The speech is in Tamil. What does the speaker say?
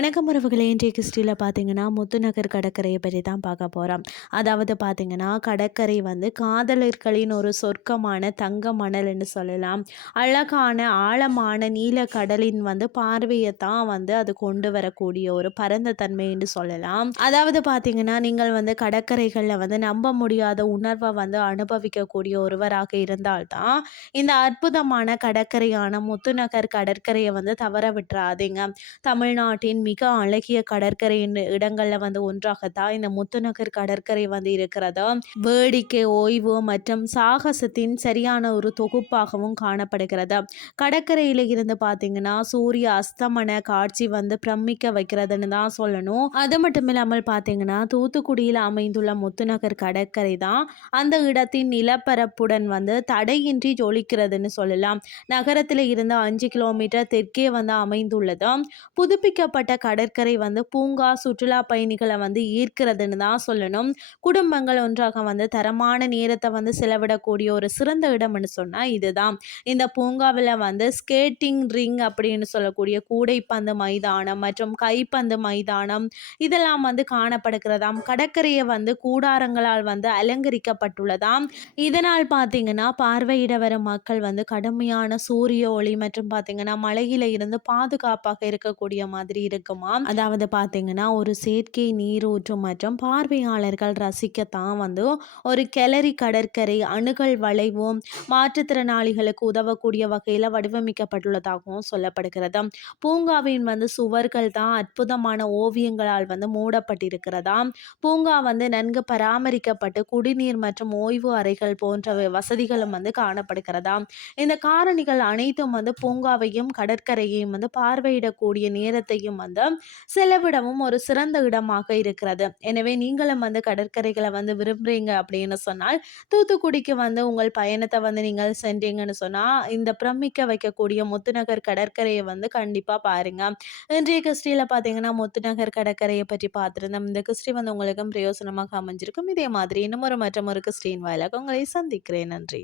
வணக்கம் உறவுகளே. இன்றைய கிறிஸ்டியில் பார்த்தீங்கன்னா முத்துநகர் கடற்கரையை பற்றி தான் பார்க்க போகிறோம் அதாவது பார்த்தீங்கன்னா கடற்கரை வந்து காதலர்களின் ஒரு சொர்க்கமான தங்க மணல்னு சொல்லலாம். அழகான ஆழமான நீல கடலின் வந்து பார்வையை தான் வந்து அது கொண்டு வரக்கூடிய ஒரு பரந்த தன்மைன்னு சொல்லலாம். அதாவது பார்த்தீங்கன்னா நீங்கள் வந்து கடற்கரைகளில் வந்து நம்ப முடியாத உணர்வை வந்து அனுபவிக்கக்கூடிய ஒருவராக இருந்தால்தான் இந்த அற்புதமான கடற்கரையான முத்துநகர் கடற்கரையை வந்து தவற விட்டுறாதீங்க. தமிழ்நாட்டின் மிக அழகிய கடற்கரை இடங்களில் வந்து ஒன்றாகத்தான் இந்த முத்துநகர் கடற்கரை வந்து இருக்கிறது? வேடிக்கை ஓய்வு மற்றும் சாகசத்தின் சரியான ஒரு தொகுப்பாகவும் காணப்படுகிறது? கடற்கரையில இருந்து பார்த்தீங்கன்னா சூரிய அஸ்தமன காட்சி வந்து பிரமிக்க வைக்கிறதுன்னு தான் சொல்லணும். அது மட்டும் இல்லாமல் பார்த்தீங்கன்னா தூத்துக்குடியில் அமைந்துள்ள முத்துநகர் கடற்கரை தான் அந்த இடத்தின் நிலப்பரப்புடன் வந்து தடையின்றி ஜொலிக்கிறதுன்னு சொல்லலாம். நகரத்தில் இருந்து அஞ்சு கிலோமீட்டர் தெற்கே வந்து அமைந்துள்ளது புதுப்பிக்கப்பட்ட கடற்கரை வந்து பூங்கா சுற்றுலா பயணிகளை வந்து ஈர்க்கிறதுன்னு தான் சொல்லணும். குடும்பங்கள் ஒன்றாக வந்து தரமான நேரத்தை வந்து செலவிடக்கூடிய ஒரு சிறந்த இடம்னு சொன்னால் இதுதான். இந்த பூங்காவில் வந்து ஸ்கேட்டிங் ரிங் அப்படின்னு சொல்லக்கூடிய கூடைப்பந்து மைதானம் மற்றும் கைப்பந்து மைதானம் இதெல்லாம் வந்து காணப்படுகிறதாம். கடற்கரையை வந்து கூடாரங்களால் வந்து அலங்கரிக்கப்பட்டுள்ளதாம். இதனால் பார்த்தீங்கன்னா பார்வையிட வரும் மக்கள் வந்து கடுமையான சூரிய ஒளி மற்றும் பார்த்தீங்கன்னா மழையில இருந்து பாதுகாப்பாக இருக்கக்கூடிய மாதிரி இருக்கும் அதாவது பார்த்தீங்கன்னா ஒரு செயற்கை நீரூற்று மற்றும் பார்வையாளர்கள் ரசிக்கத்தான் வந்து ஒரு கெலரி கடற்கரை அணுகல் வளைவும் மாற்றுத்திறனாளிகளுக்கு உதவக்கூடிய வகையில் வடிவமைக்கப்பட்டுள்ளதாகவும் சொல்லப்படுகிறது. பூங்காவின் வந்து சுவர்கள் தான் அற்புதமான ஓவியங்களால் வந்து மூடப்பட்டிருக்கிறதா? பூங்கா வந்து நன்கு பராமரிக்கப்பட்டு குடிநீர் மற்றும் ஓய்வு அறைகள் போன்ற வசதிகளும் வந்து காணப்படுகிறதா? இந்த காரணிகள் அனைத்தும் வந்து பூங்காவையும் கடற்கரையையும் வந்து பார்வையிடக்கூடிய நேரத்தையும் நேரத்தையும் வந்து செலவிடவும் ஒரு சிறந்த இடமாக இருக்கிறது. எனவே நீங்களும் வந்து கடற்கரைகளை வந்து விரும்புகிறீங்க அப்படின்னு சொன்னால் தூத்துக்குடிக்கு வந்து உங்கள் பயணத்தை வந்து நீங்கள் சென்றீங்கன்னு சொன்னால் இந்த பிரமிக்க வைக்கக்கூடிய முத்துநகர் கடற்கரையை வந்து கண்டிப்பாக பாருங்க. இன்றைய கிறிஸ்டியில் பார்த்தீங்கன்னா முத்துநகர் கடற்கரையை பற்றி பார்த்துருந்தோம். இந்த கிறிஸ்டி வந்து உங்களுக்கும் பிரயோசனமாக அமைஞ்சிருக்கும். இதே மாதிரி இன்னும் ஒரு மற்றும் ஒரு கிறிஸ்டின் வாயிலாக உங்களை சந்திக்கிறேன். நன்றி.